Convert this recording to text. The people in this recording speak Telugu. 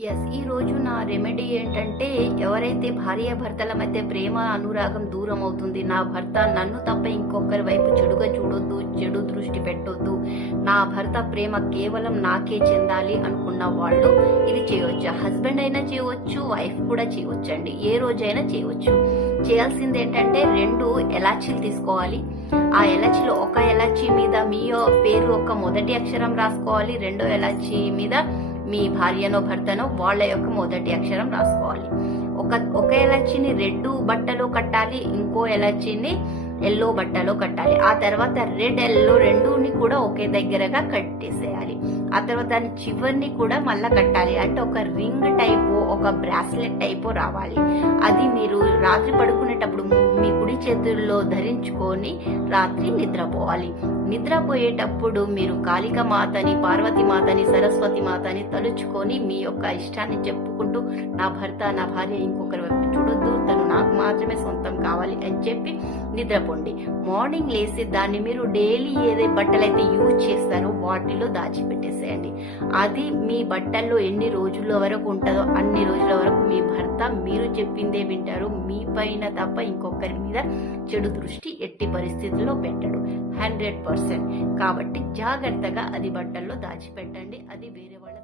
ఎస్ ఈ రోజు నా రెమెడీ ఏంటంటే ఎవరైతే భార్య భర్తల మధ్య ప్రేమ అనురాగం దూరం అవుతుంది నా భర్త నన్ను తప్ప ఇంకొకరి వైపు చెడుగా చూడొద్దు చెడు దృష్టి పెట్టొద్దు నా భర్త ప్రేమ కేవలం నాకే చెందాలి అనుకున్న వాళ్ళు ఇది చేయవచ్చు హస్బెండ్ అయినా చేయవచ్చు వైఫ్ కూడా చేయవచ్చు అండి ఏ రోజైనా చేయవచ్చు చేయాల్సింది ఏంటంటే రెండు ఎలాచీలు తీసుకోవాలి? ఆ ఎలర్జీలో ఒక ఎలర్జీ మీద మీ పేరు ఒక మొదటి అక్షరం రాసుకోవాలి రెండో ఎలర్జీ మీద మీ భార్యనో భర్తనో వాళ్ళ యొక్క మొదటి అక్షరం రాసుకోవాలి. ఒక ఒక ఎలర్జీని రెడ్ బట్టలో కట్టాలి ఇంకో ఎలర్జీని ఎల్లో బట్టలో కట్టాలి. ఆ తర్వాత రెడ్ ఎల్లో రెండుని కూడా ఒకే దగ్గరగా కట్టేసేయాలి. ఆ తర్వాత దాని చివరిని కూడా మళ్ళా కట్టాలి. అంటే ఒక రింగ్ టైపు ఒక బ్రాస్లెట్ టైపు రావాలి. అది మీరు రాత్రి పడుకునేటప్పుడు చేతుల్లో ధరించుకొని రాత్రి నిద్రపోవాలి. నిద్రపోయేటప్పుడు మీరు కాళిక మాతని పార్వతి మాతని సరస్వతి మాతని తలుచుకొని మీ యొక్క ఇష్టాన్ని చెప్పుకుంటూ నా భర్త నా భార్య ఇంకొకరి వైపు చూడొద్దు. తను నాకు మాత్రమే అని చెప్పి నిద్రపోండి. మార్నింగ్ లేసి దాన్ని మీరు డైలీ ఏదే బట్టలైతే యూజ్ చేస్తారో వాటిలో దాచిపెట్టేసేయండి. అది మీ బట్టల్లో ఎన్ని రోజుల వరకు ఉంటుందో అన్ని రోజుల వరకు మీ భర్త మీరు చెప్పిందే వింటారు. మీ పైన తప్ప ఇంకొకరి మీద చెడు దృష్టి ఎట్టి పరిస్థితుల్లో పెట్టడు. Hundred percent. కాబట్టి జాగ్రత్తగా అది బట్టల్లో దాచిపెట్టండి. అది వేరే వాళ్ళకి